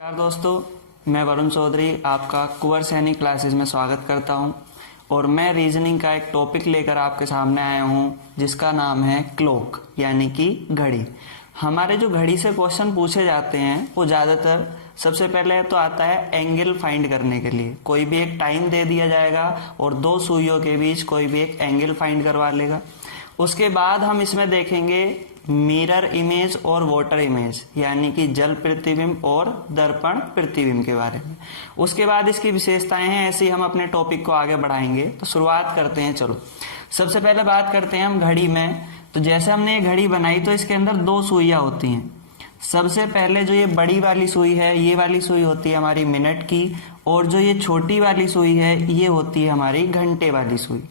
नमस्कार दोस्तों, मैं वरुण चौधरी आपका कुंवर सैनी क्लासेस में स्वागत करता हूं और मैं रीजनिंग का एक टॉपिक लेकर आपके सामने आया हूं जिसका नाम है क्लॉक यानी कि घड़ी। हमारे जो घड़ी से क्वेश्चन पूछे जाते हैं वो ज़्यादातर सबसे पहले तो आता है एंगल फाइंड करने के लिए। कोई भी एक टाइम दे दिया जाएगा और दो सुइयों के बीच कोई भी एक एंगल फाइंड करवा लेगा। उसके बाद हम इसमें देखेंगे मिरर इमेज और वाटर इमेज यानी कि जल प्रतिबिंब और दर्पण प्रतिबिंब के बारे में। उसके बाद इसकी विशेषताएं हैं, ऐसे ही हम अपने टॉपिक को आगे बढ़ाएंगे। तो शुरुआत करते हैं। चलो सबसे पहले बात करते हैं हम घड़ी में। तो जैसे हमने ये घड़ी बनाई तो इसके अंदर दो सुइयां होती हैं। सबसे पहले जो ये बड़ी वाली सुई है, ये वाली सुई होती है हमारी मिनट की, और जो ये छोटी वाली सुई है ये होती है हमारी घंटे वाली सुई।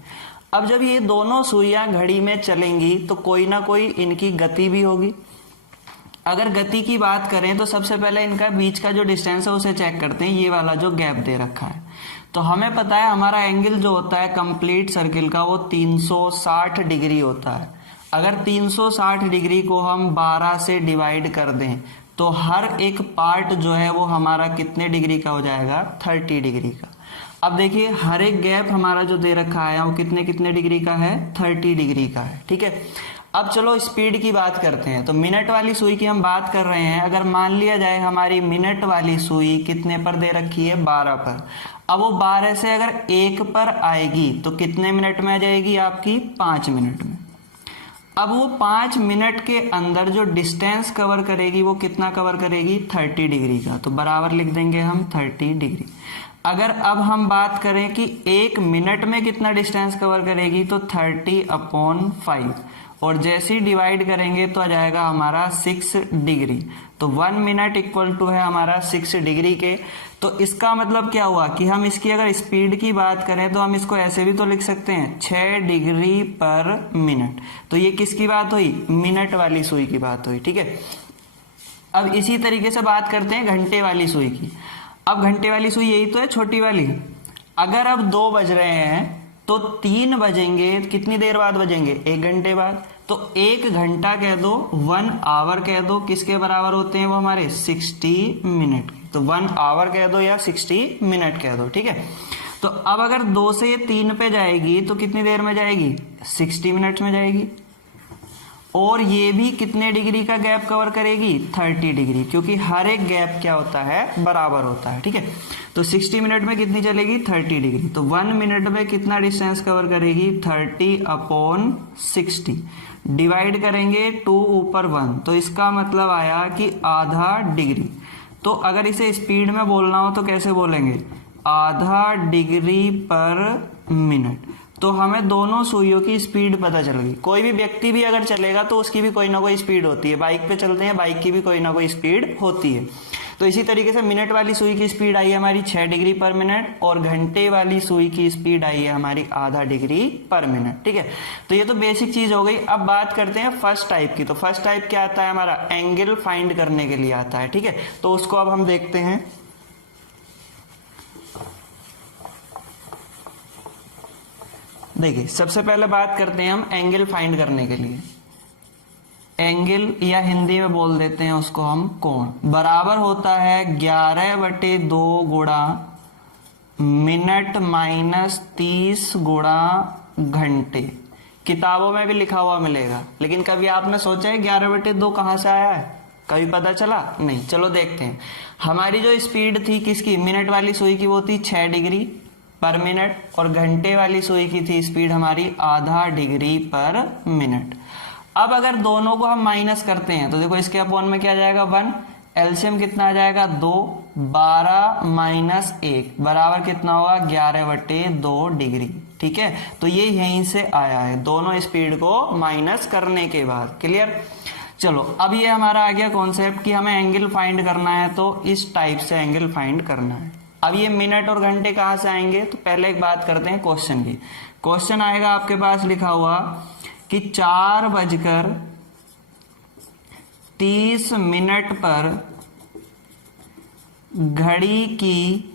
अब जब ये दोनों सुइयां घड़ी में चलेंगी तो कोई ना कोई इनकी गति भी होगी। अगर गति की बात करें तो सबसे पहले इनका बीच का जो डिस्टेंस है उसे चेक करते हैं, ये वाला जो गैप दे रखा है। तो हमें पता है हमारा एंगल जो होता है कंप्लीट सर्किल का वो 360 डिग्री होता है। अगर 360 डिग्री को हम 12 से डिवाइड कर दें तो हर एक पार्ट जो है वो हमारा कितने डिग्री का हो जाएगा, 30 डिग्री का। अब देखिए हर एक गैप हमारा जो दे रखा है वो कितने कितने डिग्री का है, 30 डिग्री का है। ठीक है, अब चलो स्पीड की बात करते हैं। तो मिनट वाली सुई की हम बात कर रहे हैं। अगर मान लिया जाए हमारी मिनट वाली सुई कितने पर दे रखी है, 12 पर। अब वो 12 से अगर 1 पर आएगी तो कितने मिनट में आ जाएगी आपकी, 5 मिनट में। अब वो 5 मिनट के अंदर जो डिस्टेंस कवर करेगी वो कितना कवर करेगी, 30 डिग्री का। तो बराबर लिख देंगे हम 30 डिग्री। अगर अब हम बात करें कि 1 मिनट में कितना डिस्टेंस कवर करेगी तो 30/5, और जैसे ही डिवाइड करेंगे तो आ जाएगा हमारा 6 डिग्री। तो 1 मिनट इक्वल टू है हमारा 6 डिग्री के। तो इसका मतलब क्या हुआ कि हम इसकी अगर स्पीड की बात करें तो हम इसको ऐसे भी तो लिख सकते हैं, 6 डिग्री पर मिनट। तो ये किसकी बात हुई, मिनट वाली सुई की बात हुई। ठीक है, अब इसी तरीके से बात करते हैं घंटे वाली सुई की। अब घंटे वाली सुई यही तो है, छोटी वाली। अगर अब 2 बज रहे हैं तो 3 बजेंगे, कितनी देर बाद बजेंगे, 1 घंटे बाद। तो 1 घंटा कह दो, 1 आवर कह दो, किसके बराबर होते हैं वो हमारे, 60 मिनट। तो 1 आवर कह दो या 60 मिनट कह दो। ठीक है, तो अब अगर 2 से ये 3 पे जाएगी तो कितनी देर में जाएगी, 60 मिनट्स में जाएगी। और ये भी कितने डिग्री का गैप कवर करेगी, 30 डिग्री, क्योंकि हर एक गैप क्या होता है, बराबर होता है। ठीक है, तो 60 मिनट में कितनी चलेगी, 30 डिग्री। तो 1 मिनट में कितना डिस्टेंस कवर करेगी, 30/60। डिवाइड करेंगे 2 ऊपर 1, तो इसका मतलब आया कि आधा डिग्री। तो अगर इसे स्पीड में बोलना हो तो कैसे बोलेंगे, आधा डिग्री पर मिनट। तो हमें दोनों सुइयों की स्पीड पता चल गई। कोई भी व्यक्ति भी अगर चलेगा तो उसकी भी कोई ना कोई स्पीड होती है। बाइक पे चलते हैं, बाइक की भी कोई ना कोई स्पीड होती है। तो इसी तरीके से मिनट वाली सुई की स्पीड आई है हमारी 6 डिग्री पर मिनट, और घंटे वाली सुई की स्पीड आई है हमारी आधा डिग्री पर मिनट। ठीक है, तो ये तो बेसिक चीज हो गई। अब बात करते हैं फर्स्ट टाइप की। तो फर्स्ट टाइप क्या आता है हमारा, एंगल फाइंड करने के लिए आता है। ठीक है, तो उसको अब हम देखते हैं। देखिए सबसे पहले बात करते हैं हम एंगल फाइंड करने के लिए। एंगल या हिंदी में बोल देते हैं उसको हम कोण, बराबर होता है 11/2 गुणा मिनट माइनस 30 गुणा घंटे। किताबों में भी लिखा हुआ मिलेगा, लेकिन कभी आपने सोचा है 11/2 कहां से आया है, कभी पता चला नहीं। चलो देखते हैं। हमारी जो स्पीड थी किसकी, मिनट वाली सुई की, वो थी 6 डिग्री पर मिनट, और घंटे वाली सुई की थी स्पीड हमारी आधा डिग्री पर मिनट। अब अगर दोनों को हम माइनस करते हैं तो देखो इसके अपॉन में क्या आ जाएगा, 1। एलसीएम कितना आ जाएगा, 2। 12 माइनस 1 बराबर कितना होगा, 11/2 डिग्री। ठीक है, तो ये यहीं से आया है, दोनों स्पीड को माइनस करने के बाद। क्लियर। चलो अब ये हमारा आ गया कॉन्सेप्ट कि हमें एंगल फाइंड करना है, तो इस टाइप से एंगल फाइंड करना है। अब ये मिनट और घंटे कहां से आएंगे, तो पहले एक बात करते हैं क्वेश्चन की। क्वेश्चन आएगा आपके पास लिखा हुआ कि 4:30 पर घड़ी की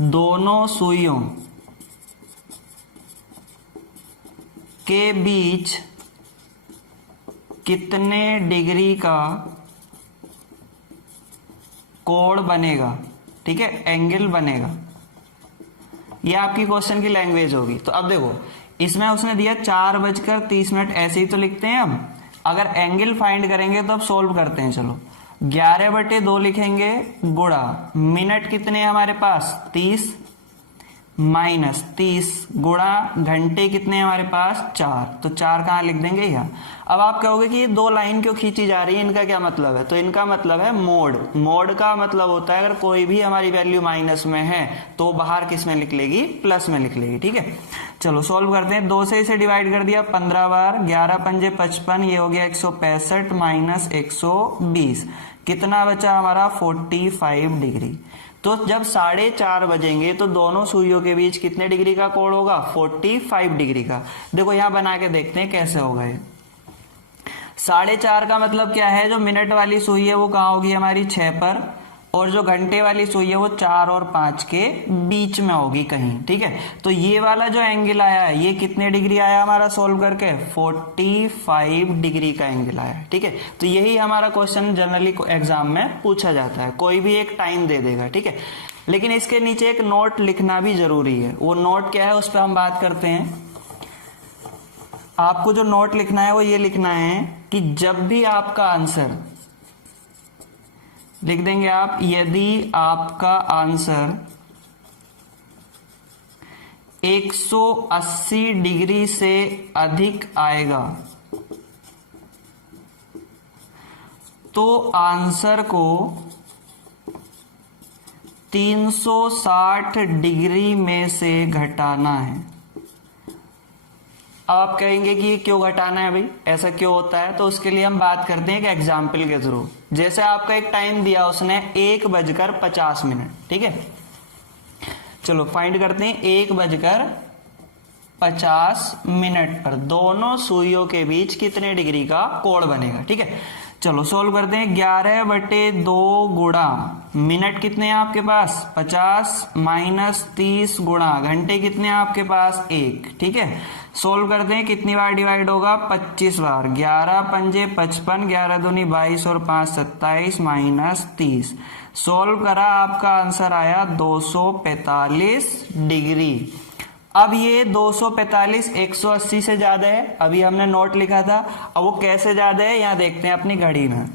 दोनों सुइयों के बीच कितने डिग्री का कोण बनेगा, ठीक है, एंगल बनेगा। ये आपकी क्वेश्चन की लैंग्वेज होगी। तो अब देखो इसमें उसने दिया 4:30, ऐसे ही तो लिखते हैं। अब अगर एंगल फाइंड करेंगे तो अब सोल्व करते हैं। चलो 11/2 लिखेंगे गुणा मिनट कितने हैं हमारे पास 30 माइनस 30 गुणा घंटे कितने हैं हमारे पास 4, तो 4 कहाँ लिख देंगे यहाँ। अब आप कहोगे कि ये 2 लाइन क्यों खींची जा रही है, इनका क्या मतलब है? तो इनका मतलब है मोड। मोड का मतलब होता है अगर कोई भी हमारी वैल्यू माइनस में है तो बाहर किस में लिख लेगी, प्लस में लिख लेगी, ठीक है। चलो सोल्व करते हैं। 2 से इसे डिवाइड कर दिया 15 बार, 11 पंजे 55, ये हो गया 165 माइनस 120, कितना बचा हमारा 45 डिग्री। तो जब 4:30 बजेंगे तो दोनों सुइयों के बीच कितने डिग्री का कोण होगा, 45 डिग्री का। देखो यहां बना के देखते हैं कैसे होगा ये। 4:30 का मतलब क्या है, जो मिनट वाली सुई है वो कहाँ होगी हमारी 6 पर, और जो घंटे वाली सुई है वो 4 और 5 के बीच में होगी कहीं, ठीक है। तो ये वाला जो एंगल आया है ये कितने डिग्री आया हमारा सोल्व करके, 45 डिग्री का एंगल आया, ठीक है। तो यही हमारा क्वेश्चन जनरली एग्जाम में पूछा जाता है, कोई भी एक टाइम दे देगा, ठीक है। लेकिन इसके नीचे एक नोट लिखना भी जरूरी है। वो नोट क्या है उस पर हम बात करते हैं। आपको जो नोट लिखना है वो ये लिखना है कि जब भी आपका आंसर लिख देंगे आप, यदि आपका आंसर 180 डिग्री से अधिक आएगा तो आंसर को 360 डिग्री में से घटाना है। अब आप कहेंगे कि क्यों घटाना है भाई, ऐसा क्यों होता है? तो उसके लिए हम बात करते हैं एक एग्जाम्पल के थ्रू। जैसे आपका एक टाइम दिया उसने 1:50, ठीक है। चलो फाइंड करते हैं 1:50 पर दोनों सुइयों के बीच कितने डिग्री का कोण बनेगा, ठीक है। चलो सोल्व करते हैं। 11/2 गुणा मिनट कितने हैं आपके पास 50 माइनस 30 गुणा घंटे कितने हैं आपके पास 1, ठीक है। सोल्व करते हैं, कितनी बार डिवाइड होगा 25 बार। 11 पंजे 55, 11 दूनी 22 और 5 27 माइनस 30। सोल्व करा, आपका आंसर आया 245 डिग्री। अब ये 245 180 से ज्यादा है, अभी हमने नोट लिखा था। अब वो कैसे ज्यादा है यहाँ देखते हैं अपनी घड़ी में।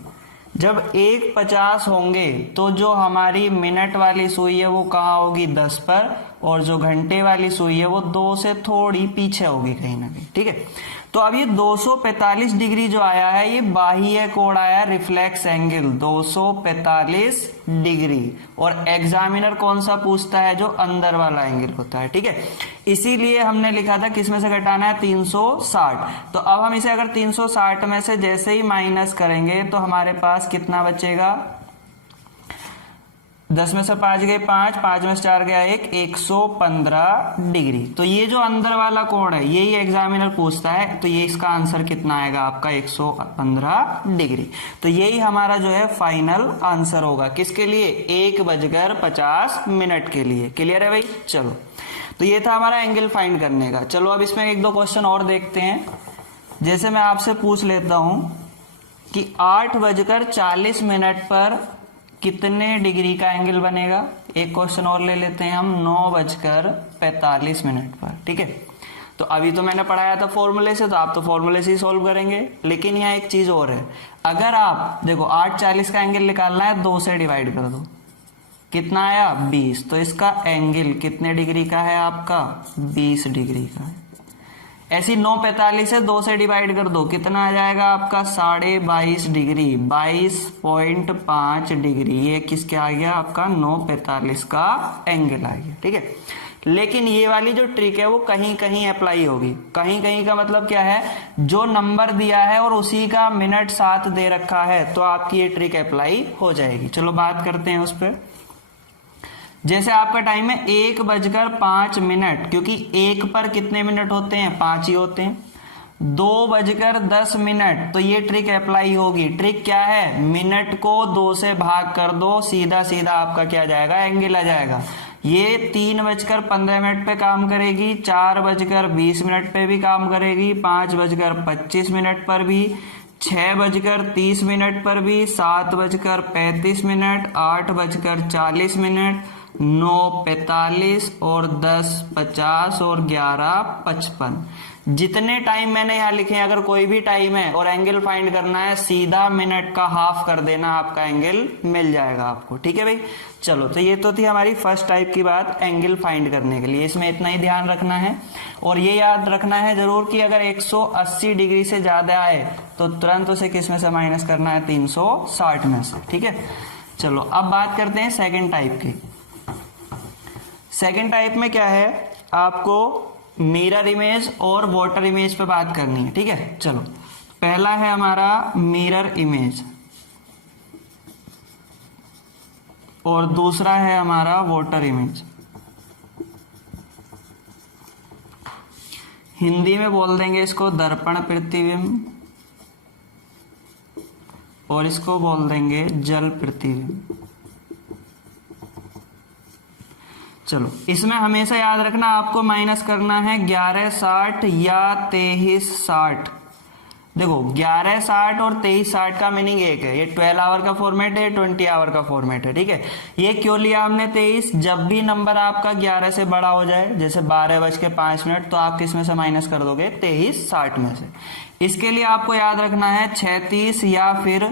जब 1:50 होंगे तो जो हमारी मिनट वाली सुई है वो कहाँ होगी 10 पर, और जो घंटे वाली सुई है वो 2 से थोड़ी पीछे होगी कहीं ना कहीं, ठीक है। तो अब ये 245 डिग्री जो आया है ये बाह्य कोण आया, रिफ्लेक्स एंगल 245 डिग्री। और एग्जामिनर कौन सा पूछता है, जो अंदर वाला एंगल होता है, ठीक है। इसीलिए हमने लिखा था किसमें से घटाना है 360। तो अब हम इसे अगर 360 में से जैसे ही माइनस करेंगे तो हमारे पास कितना बचेगा, 10 में से 5 गए 5, 5 में से 4 गया 1, 115 डिग्री। तो ये जो अंदर वाला कोण है यही एग्जामिनर पूछता है। तो ये इसका आंसर कितना आएगा आपका 115 डिग्री। तो यही हमारा जो है फाइनल आंसर होगा किसके लिए, 1:50 के लिए। क्लियर है भाई। चलो तो ये था हमारा एंगल फाइंड करने का। चलो अब इसमें 1-2 क्वेश्चन और देखते हैं। जैसे मैं आपसे पूछ लेता हूं कि 8:40 पर कितने डिग्री का एंगल बनेगा। एक क्वेश्चन और ले लेते हैं हम 9:45 पर, ठीक है। तो अभी तो मैंने पढ़ाया था फॉर्मूले से, तो आप तो फॉर्मूले से ही सोल्व करेंगे। लेकिन यहाँ एक चीज और है, अगर आप देखो 8:40 का एंगल निकालना है 2 से डिवाइड कर दो, कितना आया 20। तो इसका एंगल कितने डिग्री का है आपका 20 डिग्री का है। ऐसी 9:45 है 2 से डिवाइड कर दो, कितना आ जाएगा आपका 22.5 डिग्री, 22.5 डिग्री। ये किसके आ गया आपका 9:45 का एंगल आ गया, ठीक है। लेकिन ये वाली जो ट्रिक है वो कहीं कहीं अप्लाई होगी। कहीं कहीं का मतलब क्या है, जो नंबर दिया है और उसी का मिनट साथ दे रखा है तो आपकी ये ट्रिक अप्लाई हो जाएगी। चलो बात करते हैं उस पर। जैसे आपका टाइम है 1:05, क्योंकि 1 पर कितने मिनट होते हैं 5 ही होते हैं। 2:10, तो ये ट्रिक अप्लाई होगी। ट्रिक क्या है, मिनट को 2 से भाग कर दो, सीधा सीधा आपका क्या जाएगा एंगल आ जाएगा। ये 3:15 पे काम करेगी, 4:20 पे भी काम करेगी, 5:25 पर भी, 6:30 पर भी, 7:35, 8:40, 9:45 और 10:50 और 11:55। जितने टाइम मैंने यहाँ लिखे हैं, अगर कोई भी टाइम है और एंगल फाइंड करना है, सीधा मिनट का हाफ कर देना, आपका एंगल मिल जाएगा आपको। ठीक है भाई, चलो तो ये तो थी हमारी फर्स्ट टाइप की बात एंगल फाइंड करने के लिए। इसमें इतना ही ध्यान रखना है और ये याद रखना है जरूर कि अगर 180 डिग्री से ज्यादा आए तो तुरंत उसे किस में से माइनस करना है, 360 में से। ठीक है, चलो अब बात करते हैं सेकेंड टाइप की। सेकेंड टाइप में क्या है, आपको मिरर इमेज और वाटर इमेज पे बात करनी है। ठीक है, चलो पहला है हमारा मिरर इमेज और दूसरा है हमारा वाटर इमेज। हिंदी में बोल देंगे इसको दर्पण प्रतिबिंब और इसको बोल देंगे जल प्रतिबिंब। चलो इसमें हमेशा याद रखना, आपको माइनस करना है 1160 या 2360। देखो 1160 और 2360 का मीनिंग एक है, ये 12 आवर का फॉर्मेट है, 20 आवर का फॉर्मेट है। ठीक है, ये क्यों लिया हमने 23, जब भी नंबर आपका 11 से बड़ा हो जाए, जैसे 12:05, तो आप किस में से माइनस कर दोगे, 2360 में से। इसके लिए आपको याद रखना है 36 या फिर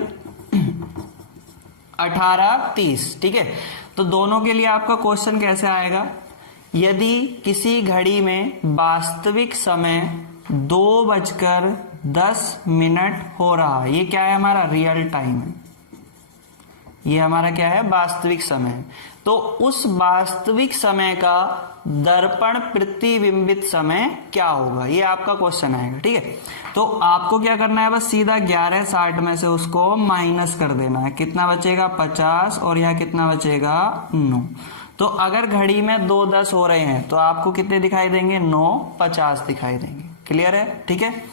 1830। ठीक है, तो दोनों के लिए आपका क्वेश्चन कैसे आएगा, यदि किसी घड़ी में वास्तविक समय 2:10 हो रहा है, ये क्या है हमारा रियल टाइम है, ये हमारा क्या है वास्तविक समय है, तो उस वास्तविक समय का दर्पण प्रतिबिंबित समय क्या होगा, ये आपका क्वेश्चन आएगा। ठीक है, तो आपको क्या करना है, बस सीधा 1160 में से उसको माइनस कर देना है। कितना बचेगा, 50 और यहाँ कितना बचेगा, 9। तो अगर घड़ी में 2:10 हो रहे हैं तो आपको कितने दिखाई देंगे, 9:50 दिखाई देंगे। क्लियर है? ठीक है,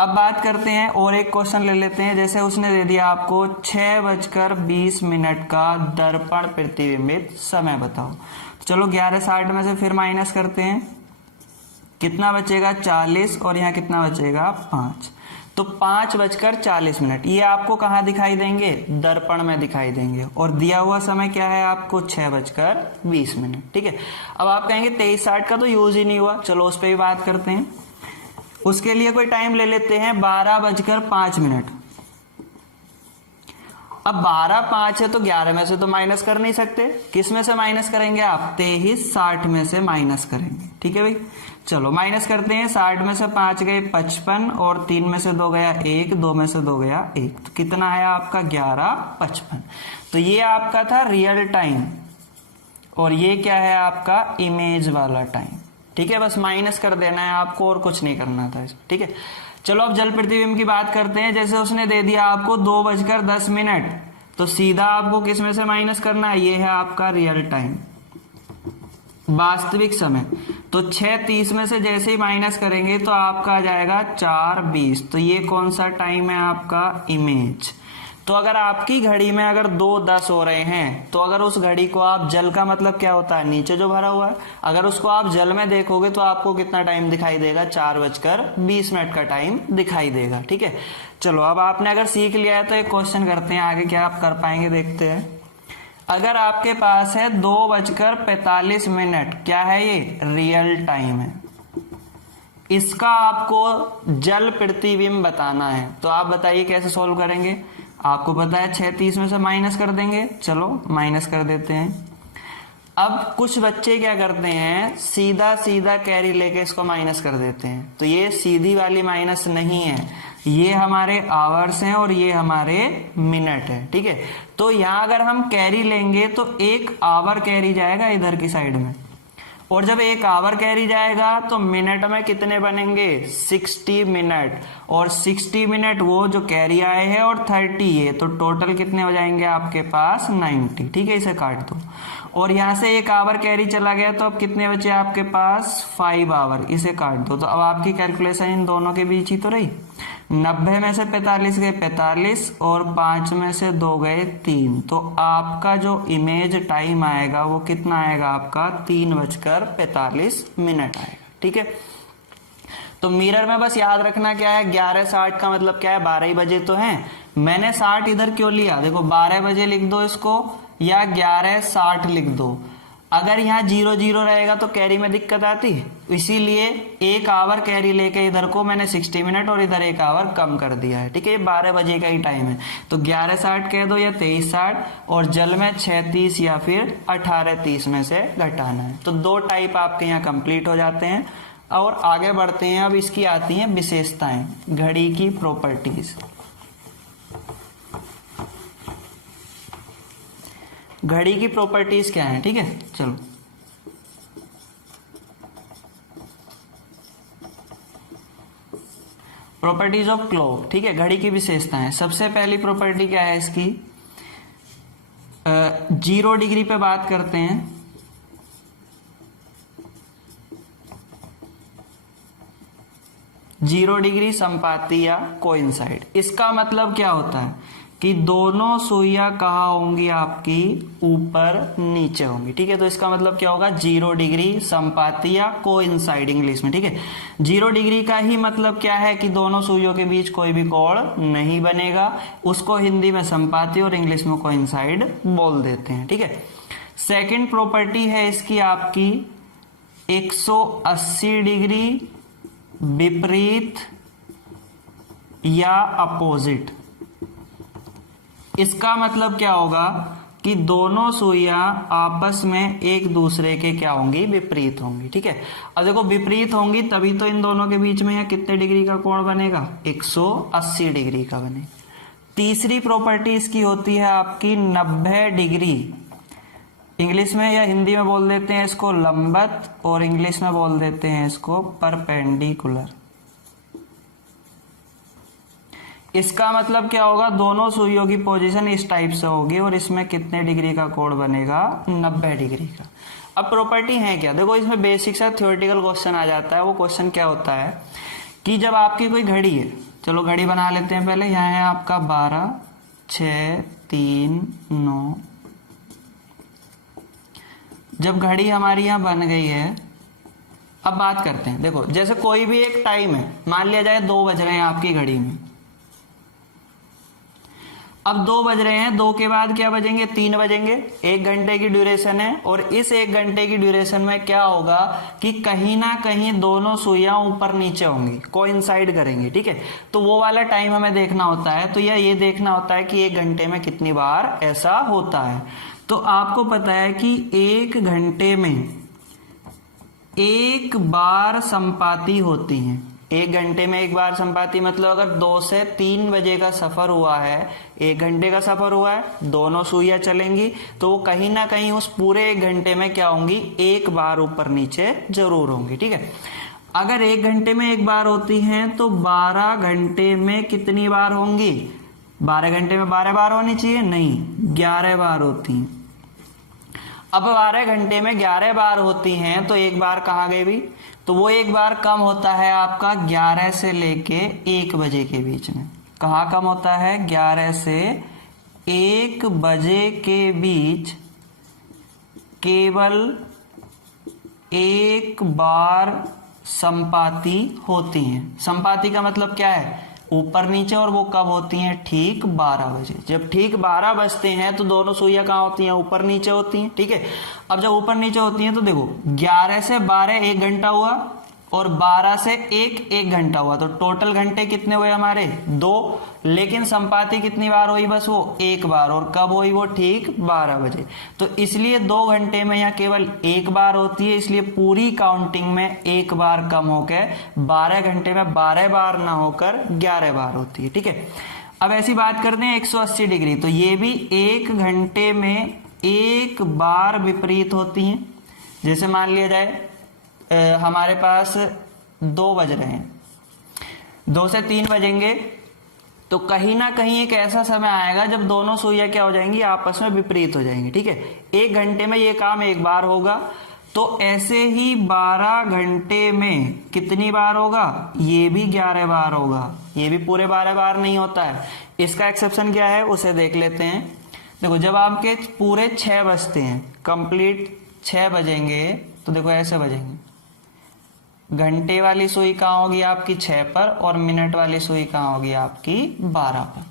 अब बात करते हैं और एक क्वेश्चन ले लेते हैं। जैसे उसने दे दिया आपको 6:20 का दर्पण प्रतिबिंबित समय बताओ। चलो 1160 में से फिर माइनस करते हैं, कितना बचेगा, 40 और यहाँ कितना बचेगा, 5। तो 5:40, ये आपको कहाँ दिखाई देंगे, दर्पण में दिखाई देंगे। और दिया हुआ समय क्या है आपको, 6:20। ठीक है, अब आप कहेंगे 2360 का तो यूज ही नहीं हुआ, चलो उस पर भी बात करते हैं। उसके लिए कोई टाइम ले लेते हैं 12:05। अब 12:05 है तो 11 में से तो माइनस कर नहीं सकते, किस में से माइनस करेंगे आप, 2360 में से माइनस करेंगे। ठीक है भाई, चलो माइनस करते हैं। 60 में से 5 गए 55 और 3 में से 2 गया 1, 2 में से 2 गया 1, तो कितना आया आपका 11:55। तो ये आपका था रियल टाइम और ये क्या है आपका इमेज वाला टाइम। ठीक है, बस माइनस कर देना है आपको और कुछ नहीं करना था इसमें। ठीक है, चलो अब जल प्रतिबिंब की बात करते हैं। जैसे उसने दे दिया आपको 2:10, तो सीधा आपको किस में से माइनस करना है, ये है आपका रियल टाइम वास्तविक समय। तो 6:30 में से जैसे ही माइनस करेंगे तो आपका आ जाएगा 4:20। तो ये कौन सा टाइम है आपका, इमेज। तो अगर आपकी घड़ी में अगर 2:10 हो रहे हैं तो अगर उस घड़ी को आप, जल का मतलब क्या होता है, नीचे जो भरा हुआ है, अगर उसको आप जल में देखोगे तो आपको कितना टाइम दिखाई देगा, 4:20 का टाइम दिखाई देगा। ठीक है, चलो अब आपने अगर सीख लिया है तो एक क्वेश्चन करते हैं, आगे क्या आप कर पाएंगे देखते हैं। अगर आपके पास है 2:45, क्या है ये, रियल टाइम है, इसका आपको जल प्रतिबिंब बताना है, तो आप बताइए कैसे सॉल्व करेंगे। आपको पता है 6:30 में से माइनस कर देंगे, चलो माइनस कर देते हैं। अब कुछ बच्चे क्या करते हैं, सीधा सीधा कैरी लेके इसको माइनस कर देते हैं, तो ये सीधी वाली माइनस नहीं है, ये हमारे आवर्स हैं और ये हमारे मिनट है। ठीक है, तो यहां अगर हम कैरी लेंगे तो 1 आवर कैरी जाएगा इधर की साइड में, और जब 1 आवर कैरी जाएगा तो मिनट में कितने बनेंगे, 60 मिनट, और 60 मिनट वो जो कैरी आए हैं और 30 ये, तो टोटल कितने हो जाएंगे आपके पास, 90। ठीक है, इसे काट दो, और यहां से 1 आवर कैरी चला गया तो अब कितने बचे आपके पास, 5 आवर, इसे काट दो। तो अब आपकी कैलकुलेशन इन दोनों के बीच ही तो रही। 90 में से 45 गए 45 और 5 में से 2 गए 3, तो आपका जो इमेज टाइम आएगा वो कितना आएगा आपका, 3:45 आएगा। ठीक है, तो मिरर में बस याद रखना क्या है, 11:60 का मतलब क्या है, 12 ही बजे तो हैं। मैंने 60 इधर क्यों लिया, देखो 12 बजे लिख दो इसको या 11:60 लिख दो। अगर यहाँ 00 रहेगा तो कैरी में दिक्कत आती है, इसीलिए 1 आवर कैरी लेके इधर को मैंने 60 मिनट और इधर 1 आवर कम कर दिया है। ठीक है, 12 बजे का ही टाइम है, तो 11:60 कह दो या 23:60, और जल में 6:30 या फिर 18:30 में से घटाना है। तो 2 टाइप आपके यहाँ कंप्लीट हो जाते हैं। और आगे बढ़ते हैं, अब इसकी आती हैं विशेषताएं, घड़ी की प्रॉपर्टीज। घड़ी की प्रॉपर्टीज क्या है, ठीक है, चलो प्रॉपर्टीज ऑफ क्लॉक। ठीक है, घड़ी की विशेषताएं। सबसे पहली प्रॉपर्टी क्या है इसकी, 0 डिग्री पे बात करते हैं। 0 डिग्री संपाती या कोइंसाइड। इसका मतलब क्या होता है कि दोनों सुइयां कहाँ होंगी आपकी, ऊपर नीचे होंगी। ठीक है, तो इसका मतलब क्या होगा, 0 डिग्री संपाती या कोइंसाइड इंग्लिश में। ठीक है, 0 डिग्री का ही मतलब क्या है कि दोनों सुइयों के बीच कोई भी कोण नहीं बनेगा, उसको हिंदी में संपाती और इंग्लिश में कोइंसाइड बोल देते हैं। ठीक है, सेकंड प्रॉपर्टी है इसकी आपकी 180 डिग्री विपरीत या अपोजिट। इसका मतलब क्या होगा कि दोनों सुइयां आपस में एक दूसरे के क्या होंगी, विपरीत होंगी। ठीक है, अब देखो विपरीत होंगी तभी तो इन दोनों के बीच में यहाँ कितने डिग्री का कोण बनेगा, 180 डिग्री का बनेगा। तीसरी प्रॉपर्टी इसकी होती है आपकी 90 डिग्री। इंग्लिश में या हिंदी में बोल देते हैं इसको लंबवत, और इंग्लिश में बोल देते हैं इसको परपेंडिकुलर। इसका मतलब क्या होगा, दोनों सुइयों की पोजीशन इस टाइप से होगी और इसमें कितने डिग्री का कोण बनेगा, 90 डिग्री का। अब प्रॉपर्टी है क्या, देखो इसमें बेसिक सा थ्योरेटिकल क्वेश्चन आ जाता है। वो क्वेश्चन क्या होता है कि जब आपकी कोई घड़ी है, चलो घड़ी बना लेते हैं पहले। यहाँ है आपका 12, 6, 3, 9। जब घड़ी हमारी यहाँ बन गई है, अब बात करते हैं। देखो जैसे कोई भी एक टाइम है, मान लिया जाए 2 बज रहे हैं आपकी घड़ी में। अब 2 बज रहे हैं, 2 के बाद क्या बजेंगे, 3 बजेंगे। 1 घंटे की ड्यूरेशन है, और इस 1 घंटे की ड्यूरेशन में क्या होगा कि कहीं ना कहीं दोनों सुइयां ऊपर नीचे होंगी, कोइंसाइड करेंगी। ठीक है, तो वो वाला टाइम हमें देखना होता है। तो ये देखना होता है कि 1 घंटे में कितनी बार ऐसा होता है। तो आपको पता है कि 1 घंटे में 1 बार संपाती होती है। 1 घंटे में 1 बार संपाती मतलब अगर 2 से 3 बजे का सफर हुआ है, 1 घंटे का सफर हुआ है, दोनों सुइयां चलेंगी, तो वो कहीं ना कहीं उस पूरे 1 घंटे में क्या होंगी, 1 बार ऊपर नीचे जरूर होंगी। ठीक है, अगर 1 घंटे में 1 बार होती हैं तो 12 घंटे में कितनी बार होंगी, 12 घंटे में 12 बार होनी चाहिए, नहीं 11 बार होती हैं। अब 12 घंटे में 11 बार होती हैं तो 1 बार कहाँ गई भी, तो वो 1 बार कम होता है आपका 11 से लेके 1 बजे के बीच में। कहाँ कम होता है, 11 से 1 बजे के बीच केवल 1 बार संपाती होती हैं। संपाती का मतलब क्या है, ऊपर नीचे, और वो कब होती हैं, ठीक 12 बजे। जब ठीक 12 बजते हैं तो दोनों सुइयां कहाँ होती हैं, ऊपर नीचे होती हैं। ठीक है, अब जब ऊपर नीचे होती हैं तो देखो 11 से 12 1 घंटा हुआ, और 12 से 1 घंटा हुआ, तो टोटल घंटे कितने हुए हमारे, 2। लेकिन संपाती कितनी बार हुई, बस वो 1 बार, और कब हुई वो, ठीक 12 बजे। तो इसलिए 2 घंटे में यहाँ केवल 1 बार होती है, इसलिए पूरी काउंटिंग में 1 बार कम होकर 12 घंटे में 12 बार ना होकर 11 बार होती है। ठीक है, अब ऐसी बात करते हैं 180 डिग्री, तो ये भी 1 घंटे में 1 बार विपरीत होती हैं। जैसे मान लिया जाए हमारे पास 2 बज रहे हैं, 2 से 3 बजेंगे, तो कहीं ना कहीं एक ऐसा समय आएगा जब दोनों सुइयां क्या हो जाएंगी, आपस में विपरीत हो जाएंगी। ठीक है, 1 घंटे में ये काम 1 बार होगा, तो ऐसे ही 12 घंटे में कितनी बार होगा, ये भी 11 बार होगा। ये भी पूरे 12 बार नहीं होता है। इसका एक्सेप्शन क्या है उसे देख लेते हैं। देखो जब आपके पूरे 6 बजते हैं, कंप्लीट 6 बजेंगे, तो देखो ऐसे बजेंगे घंटे वाली सुई कहाँ होगी आपकी 6 पर और मिनट वाली सुई कहाँ होगी आपकी 12 पर।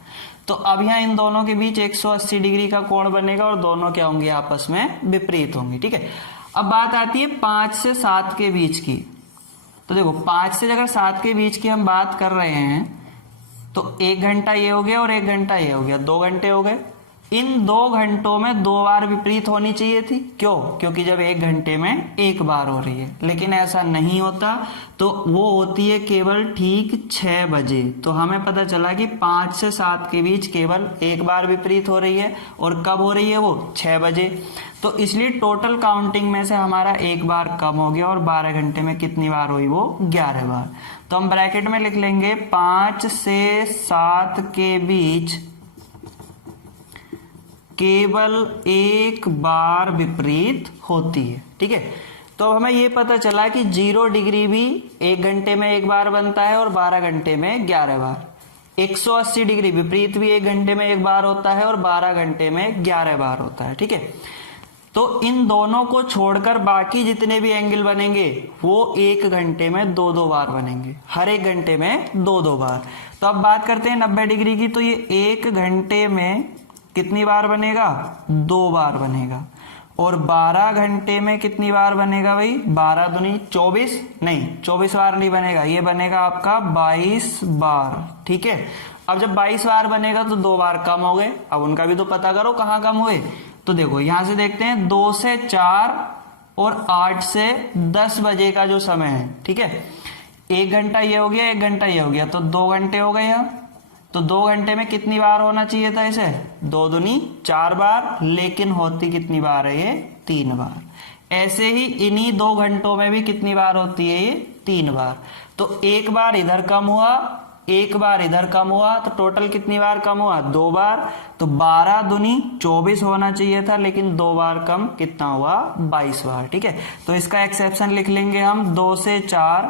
तो अब यहाँ इन दोनों के बीच 180 डिग्री का कोण बनेगा और दोनों क्या होंगे आपस में विपरीत होंगे, ठीक है। अब बात आती है 5 से 7 के बीच की। तो देखो 5 से अगर 7 के बीच की हम बात कर रहे हैं तो 1 घंटा ये हो गया और 1 घंटा ये हो गया, 2 घंटे हो गए। इन 2 घंटों में 2 बार विपरीत होनी चाहिए थी, क्यों? क्योंकि जब 1 घंटे में 1 बार हो रही है, लेकिन ऐसा नहीं होता। तो वो होती है केवल ठीक 6 बजे। तो हमें पता चला कि 5 से 7 के बीच केवल 1 बार विपरीत हो रही है, और कब हो रही है वो 6 बजे। तो इसलिए टोटल काउंटिंग में से हमारा 1 बार कम हो गया और 12 घंटे में कितनी बार हुई वो 11 बार। तो हम ब्रैकेट में लिख लेंगे 5 से 7 के बीच केवल 1 बार विपरीत होती है, ठीक है। तो हमें ये पता चला कि 0 डिग्री भी 1 घंटे में 1 बार बनता है और 12 घंटे में 11 बार। 180 डिग्री विपरीत भी 1 घंटे में 1 बार होता है और 12 घंटे में 11 बार होता है, ठीक है। तो इन दोनों को छोड़कर बाकी जितने भी एंगल बनेंगे वो 1 घंटे में 2-2 बार बनेंगे, हर 1 घंटे में 2-2 बार। तो अब बात करते हैं 90 डिग्री की। तो ये 1 घंटे में कितनी बार बनेगा? 2 बार बनेगा। और 12 घंटे में कितनी बार बनेगा भाई? 12 दूनी 24, नहीं 24 बार नहीं बनेगा, ये बनेगा आपका 22 बार, ठीक है। अब जब 22 बार बनेगा तो 2 बार कम हो गए। अब उनका भी तो पता करो कहाँ कम हुए। तो देखो यहां से देखते हैं 2 से 4 और 8 से 10 बजे का जो समय है, ठीक है। 1 घंटा ये हो गया, 1 घंटा ये हो गया, तो 2 घंटे हो गए यहाँ। तो 2 घंटे में कितनी बार होना चाहिए था इसे? 2 दूनी 4 बार, लेकिन होती कितनी बार है ये? 3 बार। ऐसे ही इन्हीं 2 घंटों में भी कितनी बार होती है ये? 3 बार। तो 1 बार इधर कम हुआ, 1 बार इधर कम हुआ, तो टोटल कितनी बार कम हुआ? 2 बार। तो 12 दूनी 24 होना चाहिए था, लेकिन 2 बार कम कितना हुआ? 22 बार, ठीक है। तो इसका एक्सेप्शन लिख लेंगे हम 2 से 4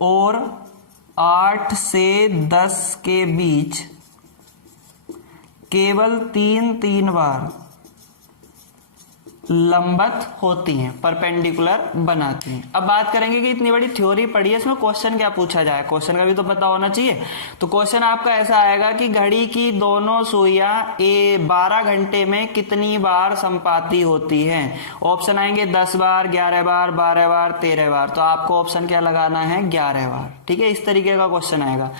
और 8 से 10 के बीच केवल 3 बार लंबत होती हैं, परपेंडिकुलर बनाती हैं। अब बात करेंगे कि इतनी बड़ी थ्योरी पढ़ी है, इसमें क्वेश्चन क्या पूछा जाए, क्वेश्चन का भी तो पता होना चाहिए। तो क्वेश्चन आपका ऐसा आएगा कि घड़ी की दोनों सुइयां 12 घंटे में कितनी बार संपाती होती हैं। ऑप्शन आएंगे 10 बार, 11 बार, 12 बार, 13 बार। तो आपको ऑप्शन क्या लगाना है? 11 बार, ठीक है। इस तरीके का क्वेश्चन आएगा।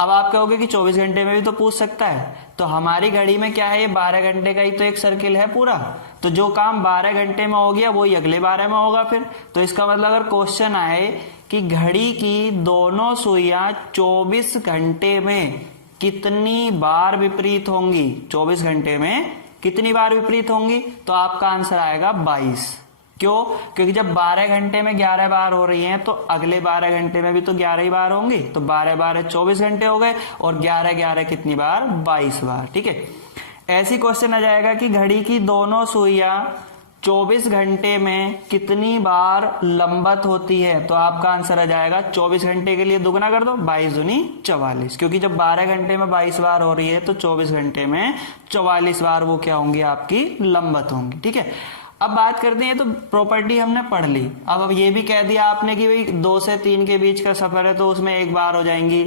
अब आप कहोगे कि 24 घंटे में भी तो पूछ सकता है। तो हमारी घड़ी में क्या है, ये 12 घंटे का ही तो एक सर्किल है पूरा। तो जो काम 12 घंटे में हो गया वही अगले 12 में होगा फिर। तो इसका मतलब अगर क्वेश्चन आए कि घड़ी की दोनों सुइयां 24 घंटे में कितनी बार विपरीत होंगी, 24 घंटे में कितनी बार विपरीत होंगी, तो आपका आंसर आएगा 22। क्यों? क्योंकि जब 12 घंटे में 11 बार हो रही हैं तो अगले 12 घंटे में भी तो 11 ही बार होंगी। तो 12 बार 24 घंटे हो गए और 11 कितनी बार? 22 बार, ठीक है। ऐसी क्वेश्चन आ जाएगा कि घड़ी की दोनों सुइयां 24 घंटे में कितनी बार लंबत होती है। तो आपका आंसर आ जाएगा 24 घंटे के लिए दुगना कर दो, 22 दूनी 44। क्योंकि जब 12 घंटे में 22 बार हो रही है तो 24 घंटे में 44 बार वो क्या होंगी? आपकी लंबत होंगी, ठीक है। अब बात करते हैं, तो प्रॉपर्टी हमने पढ़ ली। अब ये भी कह दिया आपने कि भाई 2 से 3 के बीच का सफर है तो उसमें 1 बार हो जाएंगी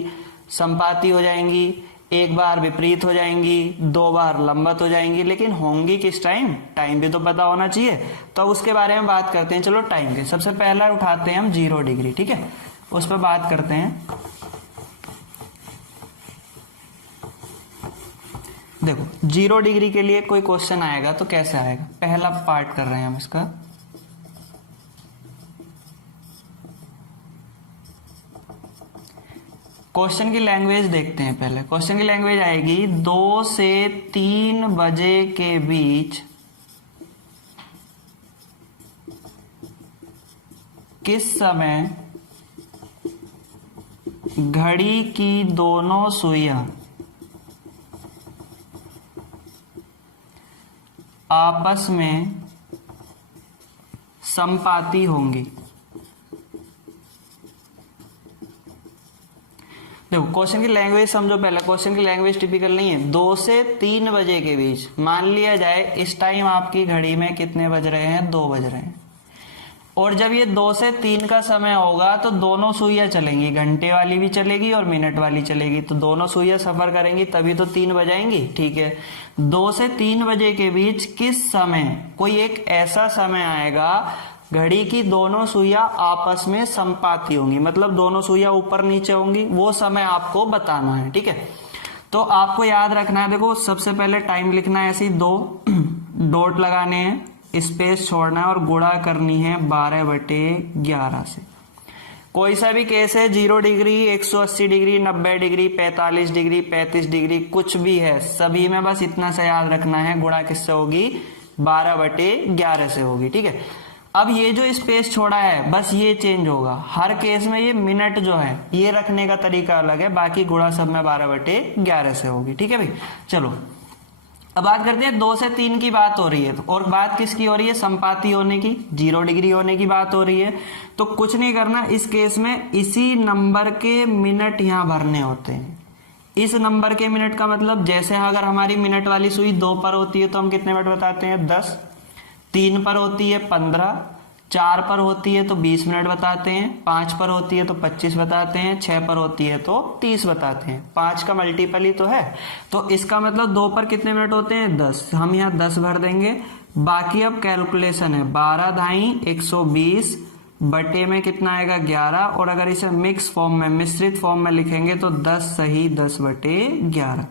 संपाती हो जाएंगी, 1 बार विपरीत हो जाएंगी, 2 बार लंबत हो जाएंगी। लेकिन होंगी किस टाइम? टाइम भी तो पता होना चाहिए। तो उसके बारे में बात करते हैं। चलो टाइम के सबसे पहला उठाते हैं हम 0 डिग्री, ठीक है, उस पर बात करते हैं। देखो 0 डिग्री के लिए कोई क्वेश्चन आएगा तो कैसे आएगा? पहला पार्ट कर रहे हैं हम इसका। क्वेश्चन की लैंग्वेज देखते हैं पहले। क्वेश्चन की लैंग्वेज आएगी 2 से 3 बजे के बीच किस समय घड़ी की दोनों सुइयां आपस में संपाती होंगी। देखो क्वेश्चन की लैंग्वेज समझो पहले। क्वेश्चन की लैंग्वेज टिपिकल नहीं है। 2 से 3 बजे के बीच मान लिया जाए इस टाइम आपकी घड़ी में कितने बज रहे हैं? 2 बज रहे हैं। और जब ये 2 से 3 का समय होगा तो दोनों सुइयां चलेंगी, घंटे वाली भी चलेगी और मिनट वाली चलेगी, तो दोनों सुइयां सफर करेंगी तभी तो 3 बजाएंगी। ठीक है, 2 से 3 बजे के बीच किस समय कोई एक ऐसा समय आएगा घड़ी की दोनों सुइयां आपस में संपाती होंगी, मतलब दोनों सुइयां ऊपर नीचे होंगी, वो समय आपको बताना है। ठीक है, तो आपको याद रखना है, देखो सबसे पहले टाइम लिखना है, ऐसी 2 डॉट लगाने हैं, स्पेस छोड़ना है और गुणा करनी है 12/11 से। कोई सा भी केस है, 0 degree, 180 degree, 90 degree, 45 degree, 35 degree, कुछ भी है, सभी में बस इतना सा याद रखना है, गुणा किससे होगी, 12/11 से होगी। ठीक है, अब ये जो स्पेस छोड़ा है बस ये चेंज होगा, हर केस में ये मिनट जो है ये रखने का तरीका अलग है, बाकी गुणा सब में 12/11 से होगी। ठीक है भाई, चलो अब बात करते हैं 2 से 3 की बात हो रही है, और बात किसकी हो रही है, संपाती होने की, 0 डिग्री होने की बात हो रही है। तो कुछ नहीं करना, इस केस में इसी नंबर के मिनट यहां भरने होते हैं। इस नंबर के मिनट का मतलब, जैसे अगर हमारी मिनट वाली सुई 2 पर होती है तो हम कितने मिनट बताते हैं, 10, 3 पर होती है 15, 4 पर होती है तो 20 मिनट बताते हैं, 5 पर होती है तो 25 बताते हैं, 6 पर होती है तो 30 बताते हैं, 5 का मल्टीपल ही तो है, तो इसका मतलब 2 पर कितने मिनट होते हैं, 10, हम यहाँ 10 भर देंगे। बाकी अब कैलकुलेशन है, 12 धाई 120 बटे में कितना आएगा 11, और अगर इसे मिक्स फॉर्म में, मिश्रित फॉर्म में लिखेंगे तो 10 सही 10/11,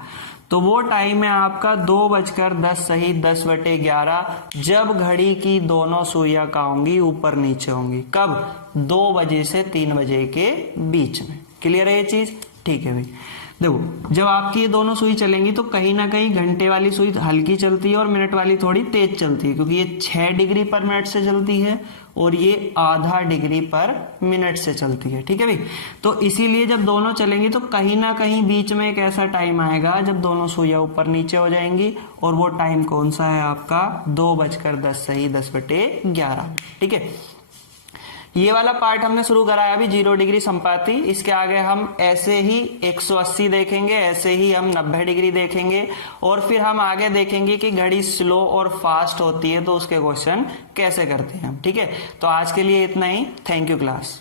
तो वो टाइम है आपका 2:10 सही 10/11, जब घड़ी की दोनों सुइयां का होंगी ऊपर नीचे होंगी, कब, 2 बजे से 3 बजे के बीच में। क्लियर है ये चीज, ठीक है भाई। देखो जब आपकी ये दोनों सुई चलेंगी तो कहीं ना कहीं घंटे वाली सुई हल्की चलती है और मिनट वाली थोड़ी तेज चलती है, क्योंकि ये 6 डिग्री पर मिनट से चलती है और ये आधा डिग्री पर मिनट से चलती है। ठीक है भाई, तो इसीलिए जब दोनों चलेंगी तो कहीं ना कहीं बीच में एक ऐसा टाइम आएगा जब दोनों सुइयां ऊपर नीचे हो जाएंगी, और वो टाइम कौन सा है आपका, 2:10 सही 10/11। ठीक है, ये वाला पार्ट हमने शुरू कराया अभी 0 डिग्री संपाती, इसके आगे हम ऐसे ही 180 देखेंगे, ऐसे ही हम 90 डिग्री देखेंगे, और फिर हम आगे देखेंगे कि घड़ी स्लो और फास्ट होती है तो उसके क्वेश्चन कैसे करते हैं हम। ठीक है, तो आज के लिए इतना ही, थैंक यू क्लास।